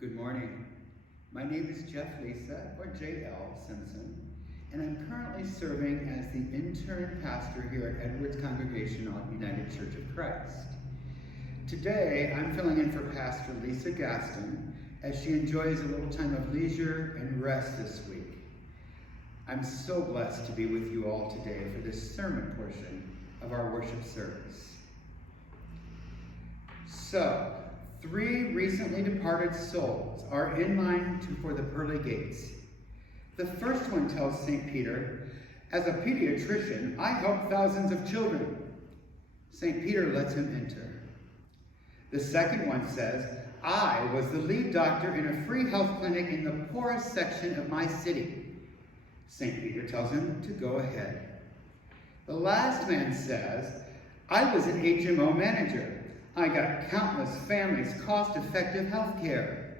Good morning. My name is Jeff Lisa, or J.L. Simpson, and I'm currently serving as the intern pastor here at Edwards Congregational United Church of Christ. Today, I'm filling in for Pastor Lisa Gaston as she enjoys a little time of leisure and rest this week. I'm so blessed to be with you all today for this sermon portion of our worship service. So, 3 recently departed souls are in line for the pearly gates. The first one tells St. Peter, "As a pediatrician, I help thousands of children." St. Peter lets him enter. The second one says, "I was the lead doctor in a free health clinic in the poorest section of my city." St. Peter tells him to go ahead. The last man says, "I was an HMO manager. I got countless families cost-effective health care."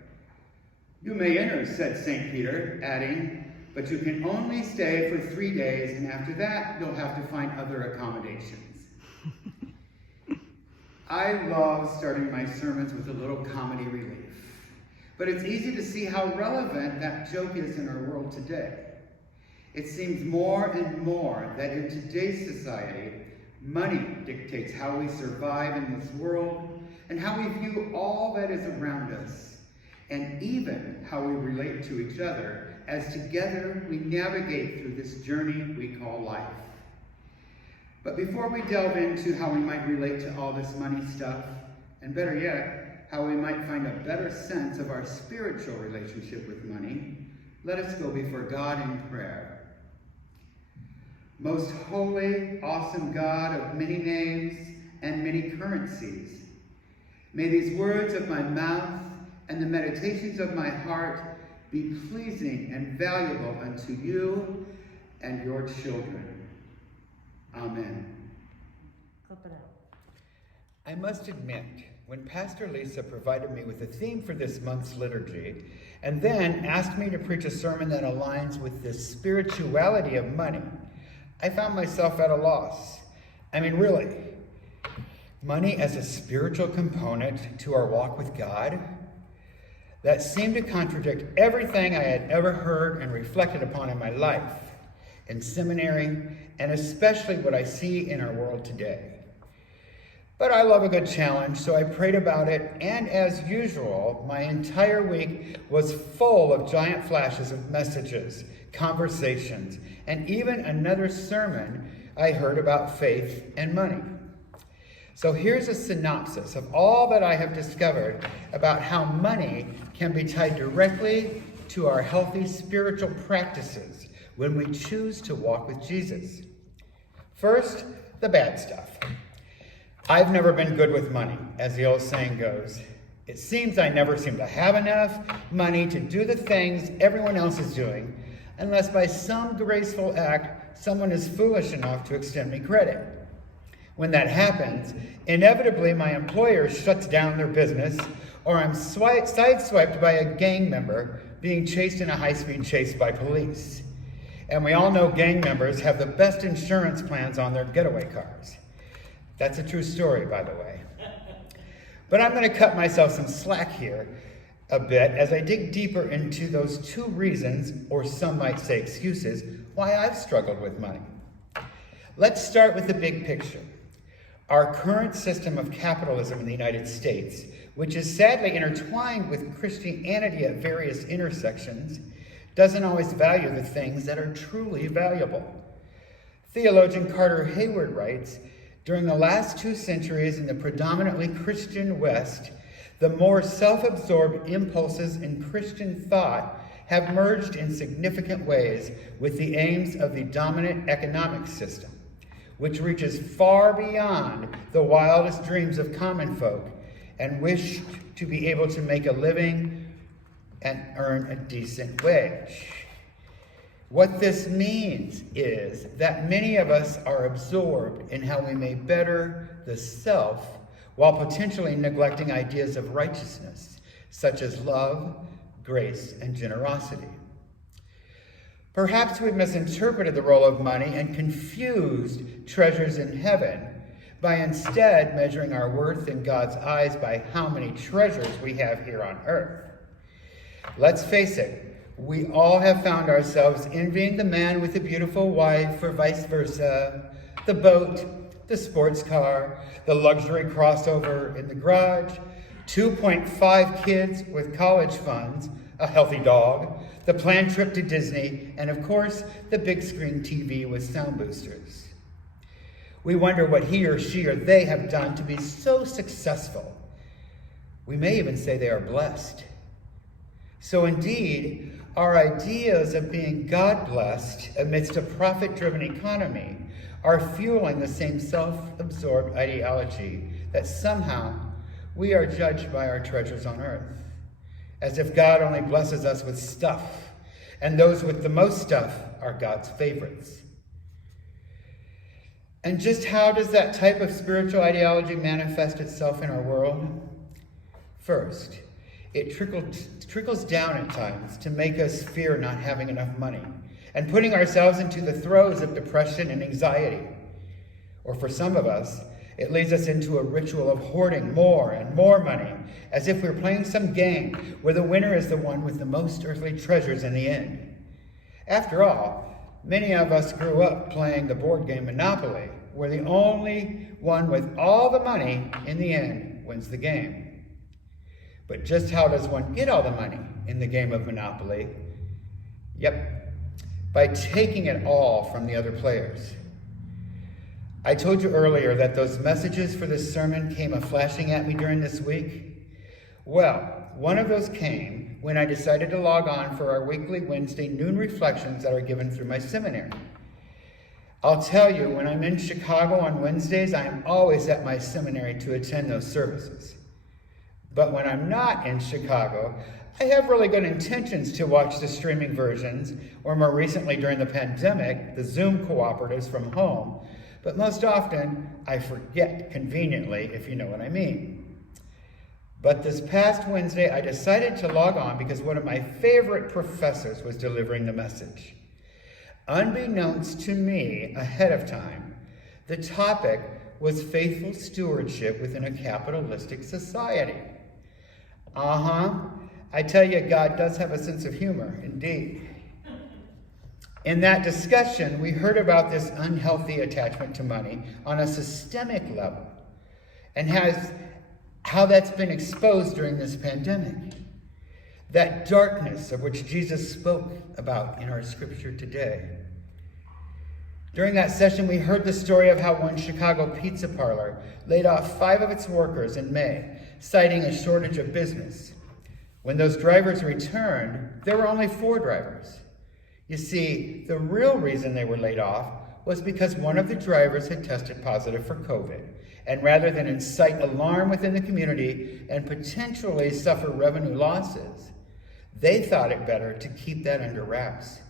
"You may enter," said St. Peter, adding, "but you can only stay for 3 days, and after that, you'll have to find other accommodations." I love starting my sermons with a little comedy relief, but it's easy to see how relevant that joke is in our world today. It seems more and more that in today's society, money dictates how we survive in this world and how we view all that is around us, and even how we relate to each other as together we navigate through this journey we call life. But before we delve into how we might relate to all this money stuff, and better yet, how we might find a better sense of our spiritual relationship with money, let us go before God in prayer. Most holy, awesome God of many names and many currencies, may these words of my mouth and the meditations of my heart be pleasing and valuable unto you and your children. Amen. Open up. I must admit, when Pastor Lisa provided me with a theme for this month's liturgy, and then asked me to preach a sermon that aligns with the spirituality of money, I found myself at a loss. I mean, really, money as a spiritual component to our walk with God? That seemed to contradict everything I had ever heard and reflected upon in my life, in seminary, and especially what I see in our world today. But I love a good challenge, so I prayed about it, and as usual, my entire week was full of giant flashes of messages, conversations, and even another sermon I heard about faith and money. So here's a synopsis of all that I have discovered about how money can be tied directly to our healthy spiritual practices when we choose to walk with Jesus. First, the bad stuff. I've never been good with money, as the old saying goes. It seems I never seem to have enough money to do the things everyone else is doing, unless by some graceful act, someone is foolish enough to extend me credit. When that happens, inevitably my employer shuts down their business, or I'm sideswiped by a gang member being chased in a high-speed chase by police. And we all know gang members have the best insurance plans on their getaway cars. That's a true story, by the way. But I'm going to cut myself some slack here a bit as I dig deeper into those 2 reasons, or some might say excuses, why I've struggled with money. Let's start with the big picture. Our current system of capitalism in the United States, which is sadly intertwined with Christianity at various intersections, doesn't always value the things that are truly valuable. Theologian Carter Hayward writes, "During the last 2 centuries in the predominantly Christian West, the more self-absorbed impulses in Christian thought have merged in significant ways with the aims of the dominant economic system, which reaches far beyond the wildest dreams of common folk and wished to be able to make a living and earn a decent wage." What this means is that many of us are absorbed in how we may better the self while potentially neglecting ideas of righteousness, such as love, grace, and generosity. Perhaps we've misinterpreted the role of money and confused treasures in heaven by instead measuring our worth in God's eyes by how many treasures we have here on earth. Let's face it, we all have found ourselves envying the man with the beautiful wife or vice versa, the boat, the sports car, the luxury crossover in the garage, 2.5 kids with college funds, a healthy dog, the planned trip to Disney, and of course, the big screen TV with sound boosters. We wonder what he or she or they have done to be so successful. We may even say they are blessed. So indeed, our ideas of being God-blessed amidst a profit-driven economy are fueling the same self-absorbed ideology that somehow we are judged by our treasures on earth, as if God only blesses us with stuff, and those with the most stuff are God's favorites. And just how does that type of spiritual ideology manifest itself in our world? First, it trickles down at times to make us fear not having enough money and putting ourselves into the throes of depression and anxiety. Or for some of us, it leads us into a ritual of hoarding more and more money, as if we're playing some game where the winner is the one with the most earthly treasures in the end. After all, many of us grew up playing the board game Monopoly, where the only one with all the money in the end wins the game. But just how does one get all the money in the game of Monopoly? Yep, by taking it all from the other players. I told you earlier that those messages for this sermon came a-flashing at me during this week. Well, one of those came when I decided to log on for our weekly Wednesday noon reflections that are given through my seminary. I'll tell you, when I'm in Chicago on Wednesdays, I am always at my seminary to attend those services. But when I'm not in Chicago, I have really good intentions to watch the streaming versions, or more recently during the pandemic, the Zoom cooperatives from home. But most often, I forget conveniently, if you know what I mean. But this past Wednesday, I decided to log on because one of my favorite professors was delivering the message. Unbeknownst to me ahead of time, the topic was faithful stewardship within a capitalistic society. I tell you, God does have a sense of humor, indeed. In that discussion, we heard about this unhealthy attachment to money on a systemic level and how that's been exposed during this pandemic. That darkness of which Jesus spoke about in our scripture today. During that session, we heard the story of how one Chicago pizza parlor laid off 5 of its workers in May, citing a shortage of business. When those drivers returned, there were only 4 drivers. You see, the real reason they were laid off was because one of the drivers had tested positive for COVID. And rather than incite alarm within the community and potentially suffer revenue losses, they thought it better to keep that under wraps.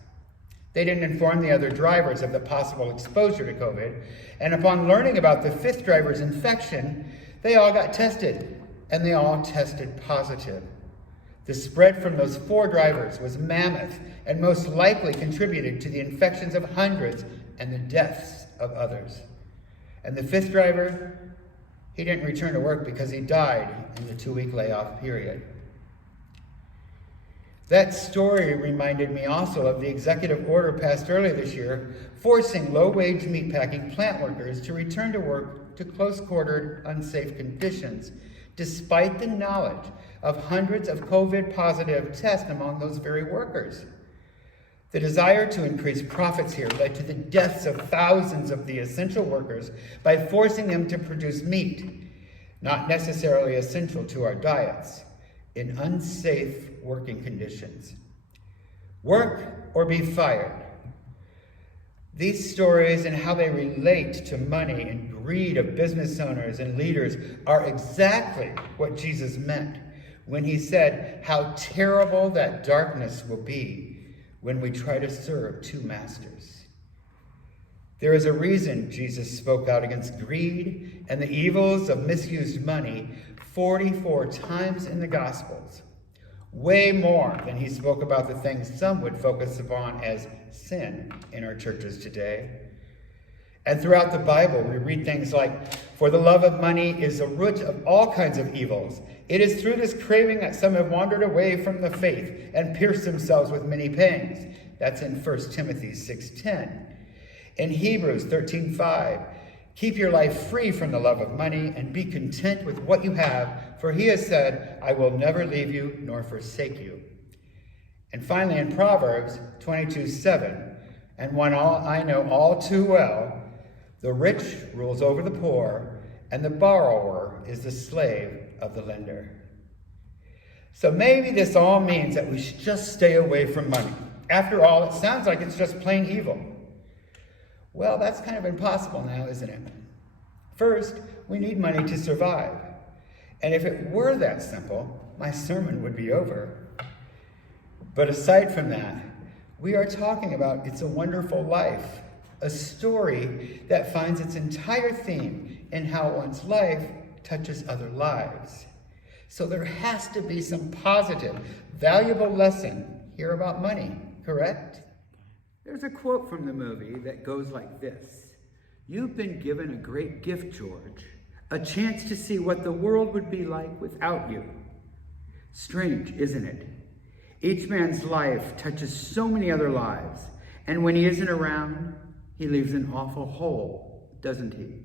They didn't inform the other drivers of the possible exposure to COVID, and upon learning about the 5th driver's infection, they all got tested, and they all tested positive. The spread from those 4 drivers was mammoth and most likely contributed to the infections of hundreds and the deaths of others. And the 5th driver, he didn't return to work because he died in the 2-week layoff period. That story reminded me also of the executive order passed earlier this year, forcing low-wage meatpacking plant workers to return to work to close-quartered, unsafe conditions, despite the knowledge of hundreds of COVID-positive tests among those very workers. The desire to increase profits here led to the deaths of thousands of the essential workers by forcing them to produce meat, not necessarily essential to our diets, in unsafe working conditions. Work or be fired. These stories and how they relate to money and greed of business owners and leaders are exactly what Jesus meant when he said how terrible that darkness will be when we try to serve 2 masters. There is a reason Jesus spoke out against greed and the evils of misused money 44 times in the Gospels, way more than he spoke about the things some would focus upon as sin in our churches today. And throughout the Bible, we read things like, "For the love of money is the root of all kinds of evils. It is through this craving that some have wandered away from the faith and pierced themselves with many pangs." That's in 1 Timothy 6:10. In Hebrews 13:5, "Keep your life free from the love of money and be content with what you have, for he has said, 'I will never leave you nor forsake you.'" And finally in Proverbs 22:7, and one I know all too well, "The rich rules over the poor, and the borrower is the slave of the lender." So maybe this all means that we should just stay away from money. After all, it sounds like it's just plain evil. Well, that's kind of impossible now, isn't it? First, we need money to survive. And if it were that simple, my sermon would be over. But aside from that, we are talking about It's a Wonderful Life, a story that finds its entire theme in how one's life touches other lives. So there has to be some positive, valuable lesson here about money, correct? There's a quote from the movie that goes like this: "You've been given a great gift, George, a chance to see what the world would be like without you." Strange, isn't it? Each man's life touches so many other lives, and when he isn't around, he leaves an awful hole, doesn't he?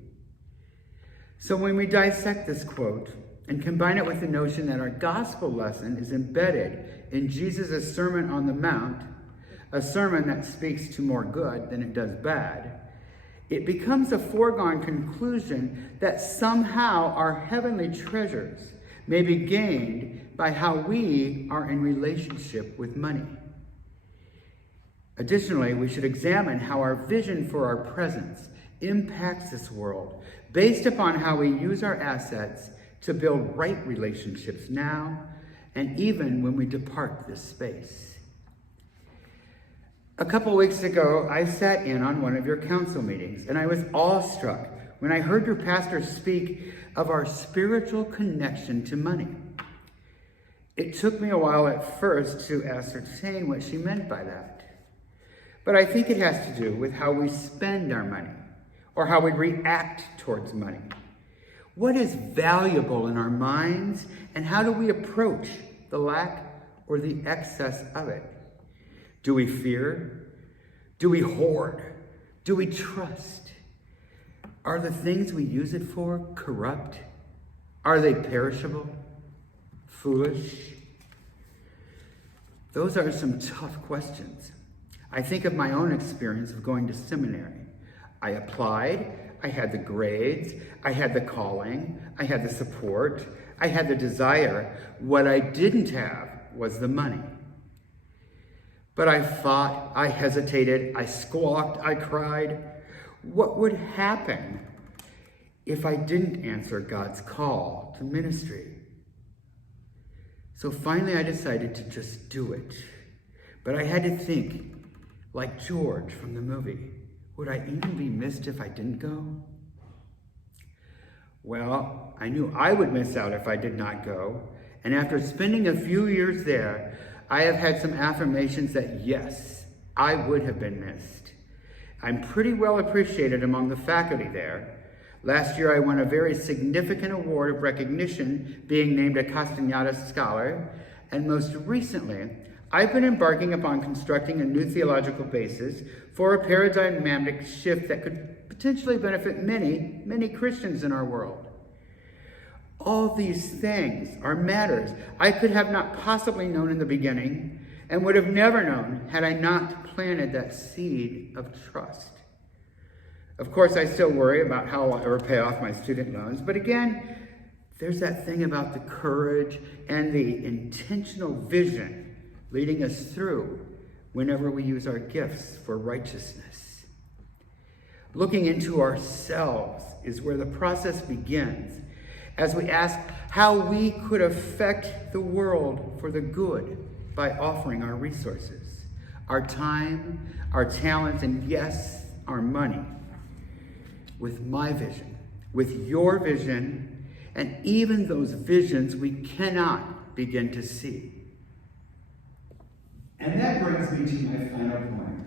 So when we dissect this quote and combine it with the notion that our gospel lesson is embedded in Jesus' Sermon on the Mount, a sermon that speaks to more good than it does bad, it becomes a foregone conclusion that somehow our heavenly treasures may be gained by how we are in relationship with money. Additionally, we should examine how our vision for our presence impacts this world based upon how we use our assets to build right relationships now and even when we depart this space. A couple weeks ago, I sat in on one of your council meetings, and I was awestruck when I heard your pastor speak of our spiritual connection to money. It took me a while at first to ascertain what she meant by that. But I think it has to do with how we spend our money, or how we react towards money. What is valuable in our minds, and how do we approach the lack or the excess of it? Do we fear? Do we hoard? Do we trust? Are the things we use it for corrupt? Are they perishable? Foolish? Those are some tough questions. I think of my own experience of going to seminary. I applied, I had the grades, I had the calling, I had the support, I had the desire. What I didn't have was the money. But I fought, I hesitated, I squawked, I cried. What would happen if I didn't answer God's call to ministry? So finally I decided to just do it. But I had to think, like George from the movie, would I even be missed if I didn't go? Well, I knew I would miss out if I did not go. And after spending a few years there, I have had some affirmations that yes, I would have been missed. I'm pretty well appreciated among the faculty there. Last year, I won a very significant award of recognition, being named a Castañeda Scholar. And most recently, I've been embarking upon constructing a new theological basis for a paradigmatic shift that could potentially benefit many, many Christians in our world. All these things are matters I could have not possibly known in the beginning and would have never known had I not planted that seed of trust. Of course, I still worry about how I'll ever pay off my student loans, but again, there's that thing about the courage and the intentional vision leading us through whenever we use our gifts for righteousness. Looking into ourselves is where the process begins, as we ask how we could affect the world for the good by offering our resources, our time, our talents, and yes, our money. With my vision, with your vision, and even those visions we cannot begin to see. And that brings me to my final point.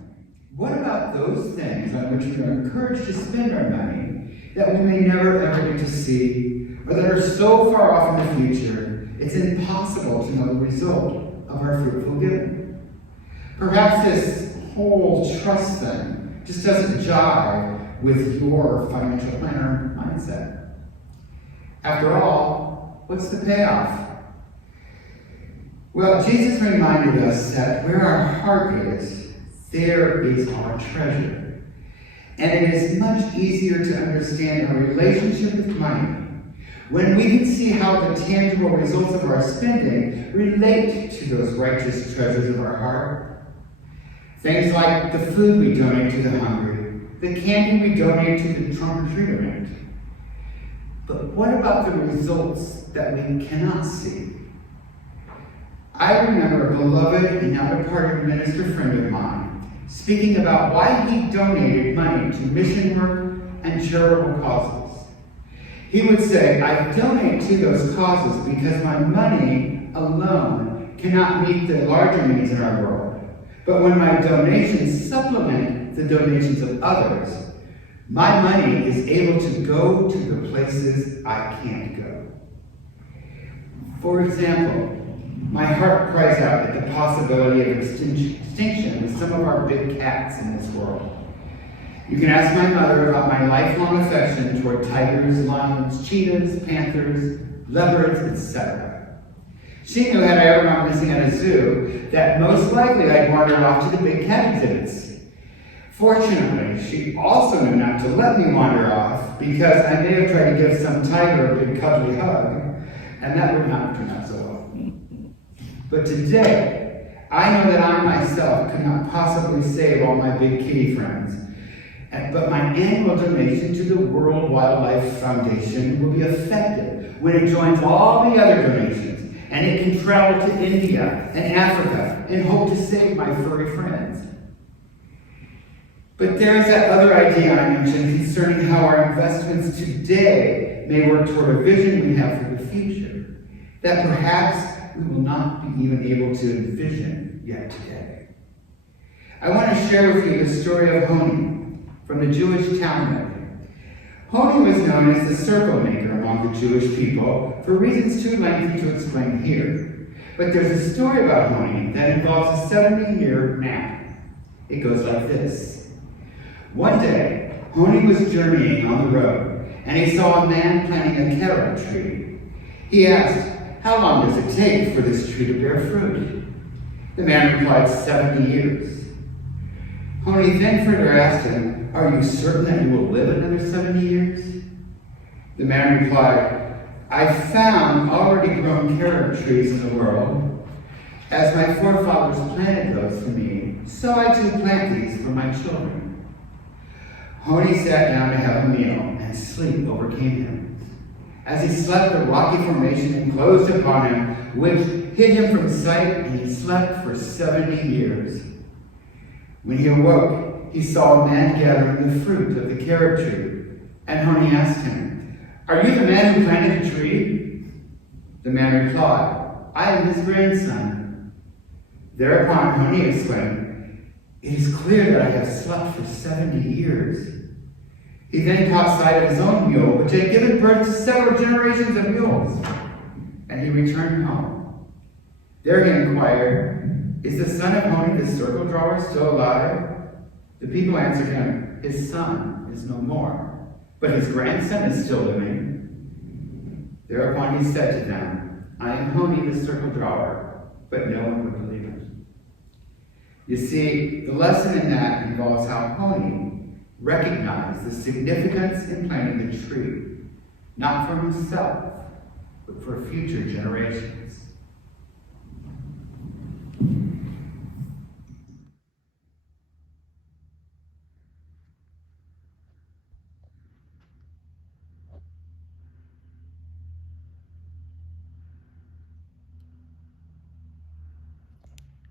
What about those things on which we are encouraged to spend our money that we may never ever get to see, or that are so far off in the future, it's impossible to know the result of our fruitful giving? Perhaps this whole trust thing just doesn't jive with your financial planner mindset. After all, what's the payoff? Well, Jesus reminded us that where our heart is, there is our treasure. And it is much easier to understand our relationship with money when we can see how the tangible results of our spending relate to those righteous treasures of our heart. Things like the food we donate to the hungry, the candy we donate to the trunk or treater event. But what about the results that we cannot see? I remember a beloved and now departed minister friend of mine speaking about why he donated money to mission work and charitable causes. He would say, I donate to those causes because my money alone cannot meet the larger needs in our world. But when my donations supplement the donations of others, my money is able to go to the places I can't go. For example, my heart cries out at the possibility of extinction with some of our big cats in this world. You can ask my mother about my lifelong affection toward tigers, lions, cheetahs, panthers, leopards, etc. She knew had I ever gone missing at a zoo that most likely I'd wandered off to the big cat exhibits. Fortunately, she also knew not to let me wander off because I may have tried to give some tiger a big cuddly hug, and that would not turn out so well. But today, I know that I myself could not possibly save all my big kitty friends. But my annual donation to the World Wildlife Foundation will be effective when it joins all the other donations, and it can travel to India and Africa and hope to save my furry friends. But there is that other idea I mentioned concerning how our investments today may work toward a vision we have for the future, that perhaps we will not be even able to envision yet today. I want to share with you the story of Honi from the Jewish Talmud. Honi was known as the circle maker among the Jewish people for reasons too lengthy to explain here. But there's a story about Honi that involves a 70-year nap. It goes like this. One day, Honi was journeying on the road, and he saw a man planting a carob tree. He asked, how long does it take for this tree to bear fruit? The man replied, 70 years. Honi then further asked him, are you certain that you will live another 70 years? The man replied, I've found already grown carob trees in the world. As my forefathers planted those for me, so I too plant these for my children. Honi sat down to have a meal, and sleep overcame him. As he slept, the rocky formation enclosed upon him, which hid him from sight, and he slept for 70 years. When he awoke, he saw a man gathering the fruit of the carob tree. And Honi asked him, are you the man who planted the tree? The man replied, I am his grandson. Thereupon Honi exclaimed, it is clear that I have slept for 70 years. He then caught sight of his own mule, which had given birth to several generations of mules, and he returned home. There he inquired, is the son of Honi the circle drawer still alive? The people answered him, his son is no more, but his grandson is still living. Thereupon he said to them, I am Honi the circle drawer, but no one would believe it. You see, the lesson in that involves how Honi recognized the significance in planting the tree, not for himself, but for future generations.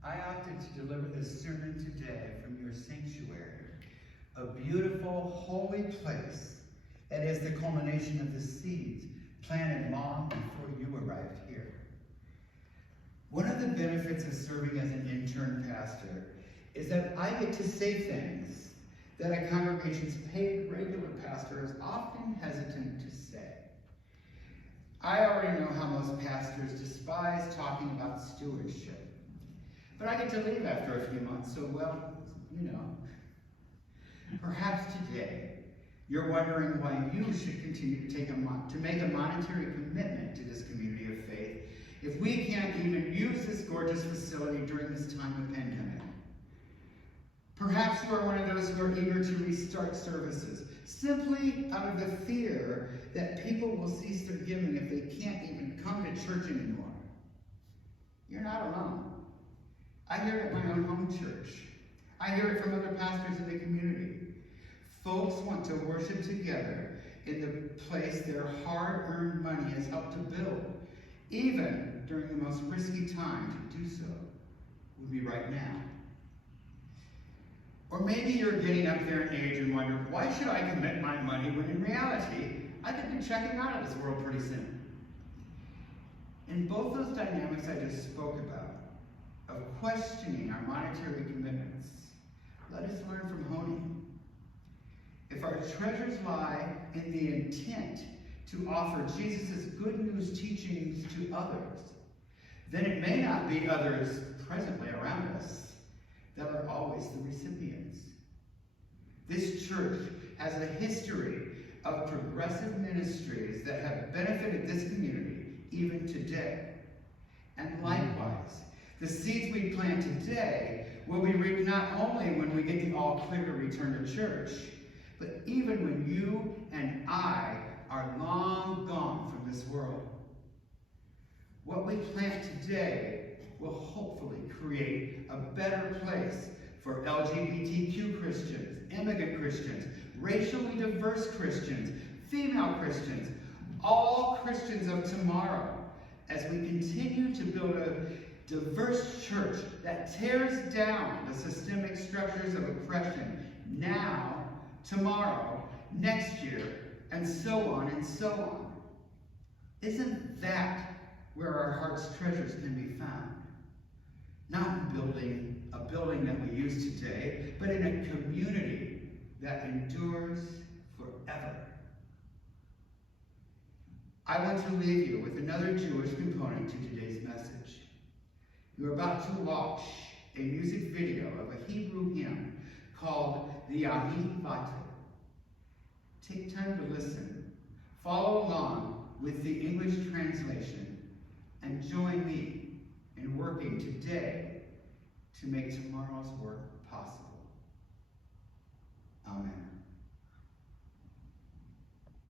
I opted to deliver this sermon today from your sanctuary, a beautiful, holy place that is the culmination of the seeds planted long before you arrived here. One of the benefits of serving as an intern pastor is that I get to say things that a congregation's paid regular pastor is often hesitant to say. I already know how most pastors despise talking about stewardship. But I get to leave after a few months, so well, you know. Perhaps today, you're wondering why you should continue to make a monetary commitment to this community of faith if we can't even use this gorgeous facility during this time of pandemic. Perhaps you are one of those who are eager to restart services, simply out of the fear that people will cease their giving if they can't even come to church anymore. You're not alone. I hear it at my own home church. I hear it from other pastors in the community. Folks want to worship together in the place their hard-earned money has helped to build, even during the most risky time to do so would be right now. Or maybe you're getting up there in age and wonder, why should I commit my money when in reality, I could be checking out of this world pretty soon? In both those dynamics I just spoke about, of questioning our monetary commitments, let us learn from Honi. If our treasures lie in the intent to offer Jesus' good news teachings to others, then it may not be others presently around us that are always the recipients. This church has a history of progressive ministries that have benefited this community even today. And likewise, the seeds we plant today will be reaped not only when we get the all clear to return to church, but even when you and I are long gone from this world. What we plant today will hopefully create a better place for LGBTQ Christians, immigrant Christians, racially diverse Christians, female Christians, all Christians of tomorrow, as we continue to build a diverse church that tears down the systemic structures of oppression now, tomorrow, next year, and so on and so on. Isn't that where our heart's treasures can be found? Not in a building that we use today, but in a community that endures forever. I want to leave you with another Jewish component to today's message. You're about to watch a music video of a Hebrew hymn called the Yahi Vate. Take time to listen, follow along with the English translation, and join me in working today to make tomorrow's work possible. Amen.